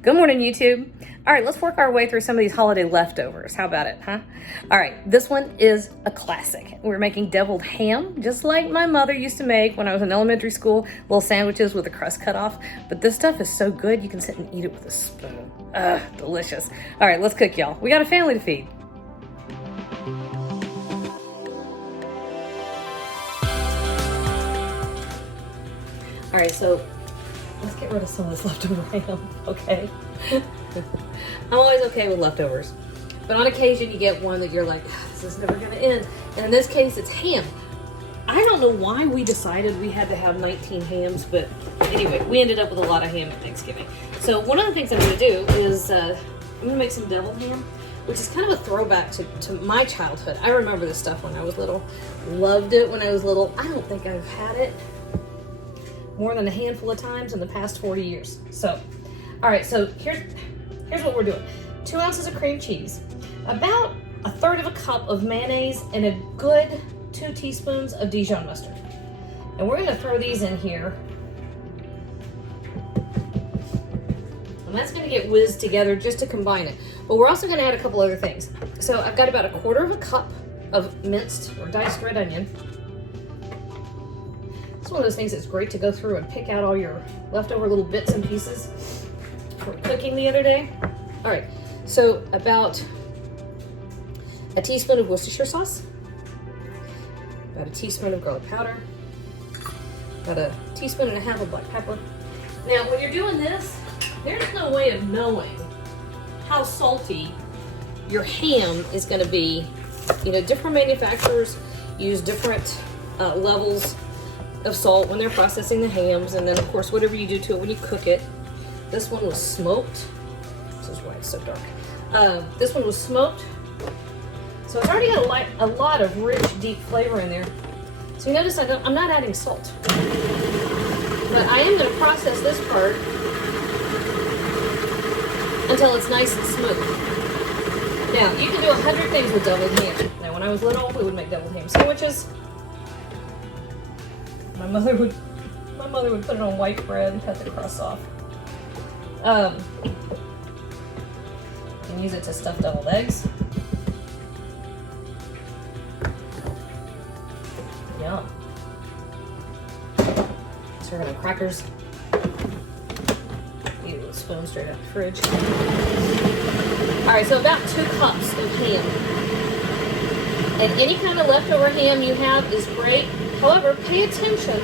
Good morning, YouTube. All right, let's work our way through some of these holiday leftovers. How about it, huh? All right, this one is a classic. We're making deviled ham, just like my mother used to make when I was in elementary school, little sandwiches with the crust cut off. But this stuff is so good, you can sit and eat it with a spoon. Ugh, delicious. All right, let's cook, y'all. We got a family to feed. All right, so let's get rid of some of this leftover ham, okay? I'm always okay with leftovers, but on occasion you get one that you're like, this is never gonna end. And in this case, it's ham. I don't know why we decided we had to have 19 hams, but anyway, we ended up with a lot of ham at Thanksgiving. So one of the things I'm gonna do is I'm gonna make some deviled ham, which is kind of a throwback to my childhood. I remember this stuff when I was little. Loved it when I was little. I don't think I've had it more than a handful of times in the past 40 years. So, all right, so here's what we're doing. 2 ounces of cream cheese, about 1/3 of a cup of mayonnaise, and a good 2 teaspoons of Dijon mustard. And we're gonna throw these in here. And that's gonna get whizzed together just to combine it. But we're also gonna add a couple other things. So I've got about 1/4 of a cup of minced or diced red onion. It's one of those things that's great to go through and pick out all your leftover little bits and pieces for cooking the other day. All right, so about a teaspoon of Worcestershire sauce, about a teaspoon of garlic powder, about a teaspoon and a half of black pepper. Now, when you're doing this, there's no way of knowing how salty your ham is gonna be. You know, different manufacturers use different levels of salt when they're processing the hams, and then of course whatever you do to it when you cook it. This one was smoked. This is why it's so dark. This one was smoked, so it's already got a lot of rich, deep flavor in there. So you notice I'm not adding salt, but I am going to process this part until it's nice and smooth. Now you can do 100 things with deviled ham. Now when I was little, we would make deviled ham sandwiches. My mother would put it on white bread and cut the crust off. You can use it to stuff deviled eggs. Yum. Serve it on crackers. Eat it with a spoon straight out the fridge. All right, so about 2 cups of ham. And any kind of leftover ham you have is great. However, pay attention.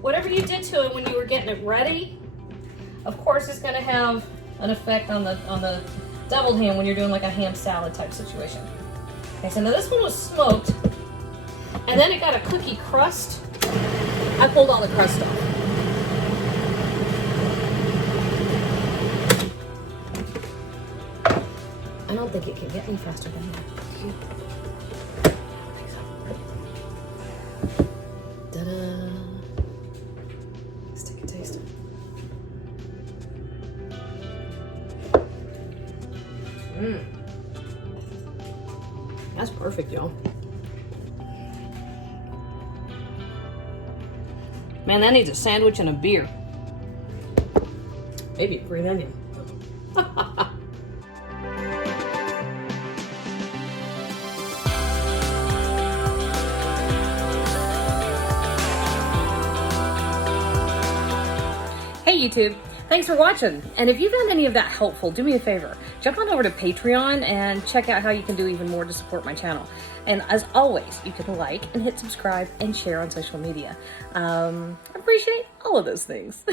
Whatever you did to it when you were getting it ready, of course, it's going to have an effect on the deviled ham when you're doing like a ham salad type situation. Okay, so now this one was smoked, and then it got a cookie crust. I pulled all the crust off. I don't think it can get any faster than that. Ta-da! Let's take a taste. That's perfect, y'all. Man, that needs a sandwich and a beer. Maybe a green onion. Hey YouTube, thanks for watching. And if you found any of that helpful, do me a favor. Jump on over to Patreon and check out how you can do even more to support my channel. And as always, you can like and hit subscribe and share on social media. I appreciate all of those things.